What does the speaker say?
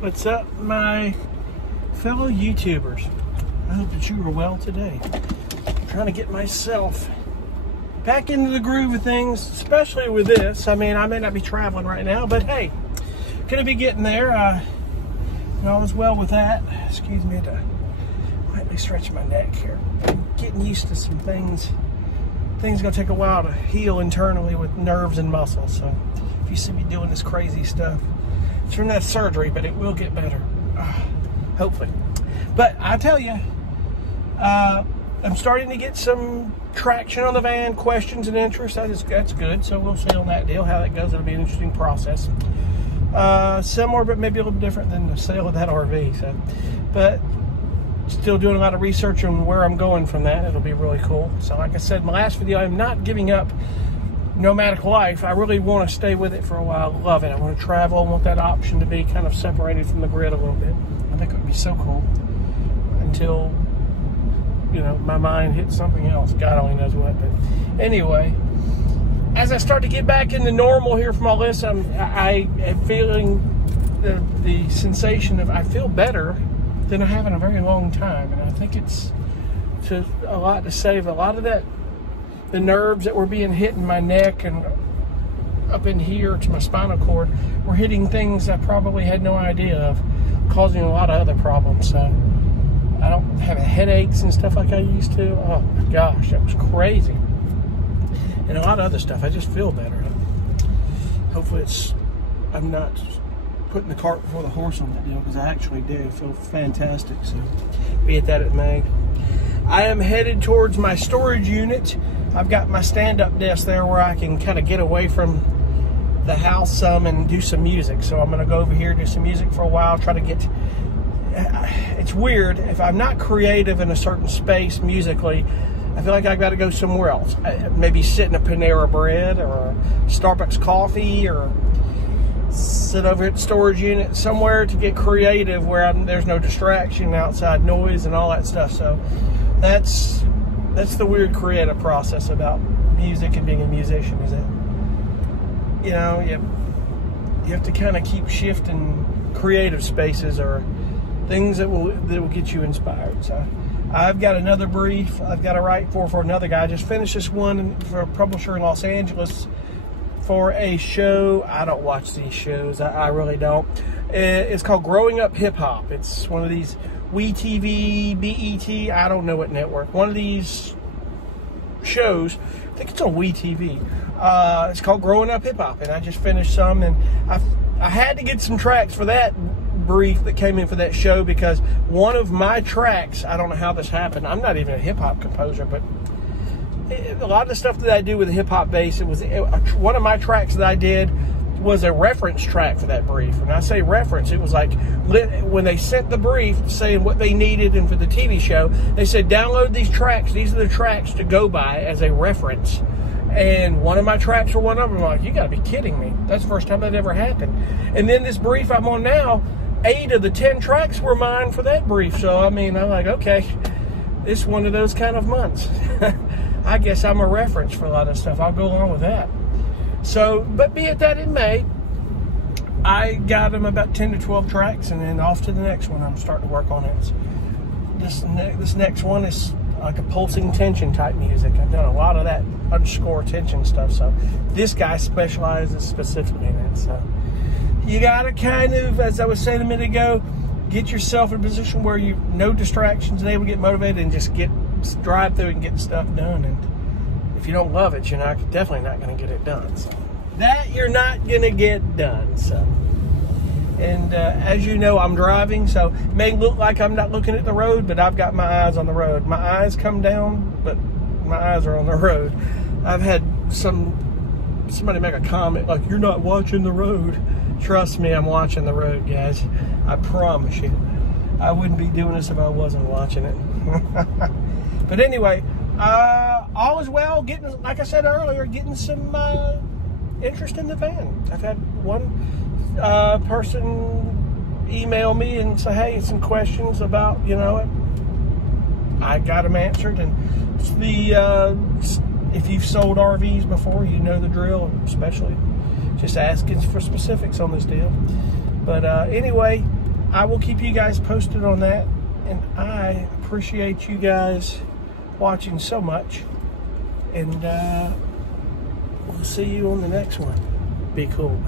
What's up, my fellow YouTubers? I hope that you are well today. I'm trying to get myself back into the groove of things, especially with this. I mean, I may not be traveling right now, but hey, gonna be getting there. All is well with that. Excuse me, to lightly stretch my neck here. Getting used to some things. Things gonna take a while to heal internally with nerves and muscles. So if you see me doing this crazy stuff, it's from that surgery, but it will get better, hopefully. But I tell you, I'm starting to get some traction on the van, questions and interest. That's good. So we'll see on that deal how that goes. It'll be an interesting process. Similar, but maybe a little different than the sale of that RV. So, but still doing a lot of research on where I'm going from that. It'll be really cool. So like I said in my last video, I'm not giving up nomadic life. I really want to stay with it for a while. Love it. I want to travel. I want that option to be kind of separated from the grid a little bit. I think it would be so cool until, you know, my mind hits something else. God only knows what. But anyway, as I start to get back into normal here from all this, I am feeling the sensation of I feel better than I have in a very long time. And I think it's a lot to save a lot of that. The nerves that were being hit in my neck and up in here to my spinal cord were hitting things I probably had no idea of, causing a lot of other problems. So I don't have headaches and stuff like I used to. Oh my gosh, that was crazy. And a lot of other stuff. I just feel better. Hopefully I'm not putting the cart before the horse on that deal, because I actually do feel fantastic. So be it that it may. I am headed towards my storage unit. I've got my stand-up desk there where I can kind of get away from the house some and do some music. So I'm going to go over here, do some music for a while, try to get... It's weird. If I'm not creative in a certain space musically, I feel like I've got to go somewhere else. Maybe sit in a Panera Bread or a Starbucks coffee, or sit over at the storage unit somewhere to get creative where there's no distraction, outside noise and all that stuff. So that's the weird creative process about music and being a musician, is that, you know, you have to kind of keep shifting creative spaces or things that will get you inspired. So I've got another brief I've got to write for another guy. I just finished this one for a publisher in Los Angeles for a show. I don't watch these shows. I really don't. It's called Growing Up Hip Hop. It's one of these WeTV, BET, I don't know what network. One of these shows, I think it's on WeTV. It's called Growing Up Hip Hop, and I just finished some, and I had to get some tracks for that brief that came in for that show, because one of my tracks, I don't know how this happened. I'm not even a hip hop composer, but a lot of the stuff that I do with a hip hop bass, one of my tracks that I did was a reference track for that brief. When I say reference, it was like when they sent the brief saying what they needed and for the TV show, they said download these tracks. These are the tracks to go by as a reference. And one of my tracks were one of them. I'm like, you gotta be kidding me. That's the first time that ever happened. And then this brief I'm on now, 8 of the 10 tracks were mine for that brief. So I mean, I'm like, okay, it's one of those kind of months. I guess I'm a reference for a lot of stuff. I'll go along with that. So, but be it that it may, I got them about 10 to 12 tracks, and then off to the next one. I'm starting to work on it. This next one is like a pulsing tension type music. I've done a lot of that underscore tension stuff. So this guy specializes specifically in that. So you gotta kind of, as I was saying a minute ago, get yourself in a position where you no distractions and able to get motivated and just drive through and get stuff done. And if you don't love it, you're definitely not going to get it done. So that you're not going to get done. So, and as you know, I'm driving, so it may look like I'm not looking at the road, but I've got my eyes on the road. My eyes come down, but my eyes are on the road. I've had somebody make a comment like, "You're not watching the road." Trust me, I'm watching the road, guys. I promise you. I wouldn't be doing this if I wasn't watching it. But anyway, all is well. Getting, like I said earlier, getting some interest in the van. I've had one person email me and say, hey, some questions about, you know, I got them answered. And it's if you've sold RVs before, you know the drill, especially just asking for specifics on this deal. But anyway, I will keep you guys posted on that, and I appreciate you guys watching so much, and we'll see you on the next one. Be cool.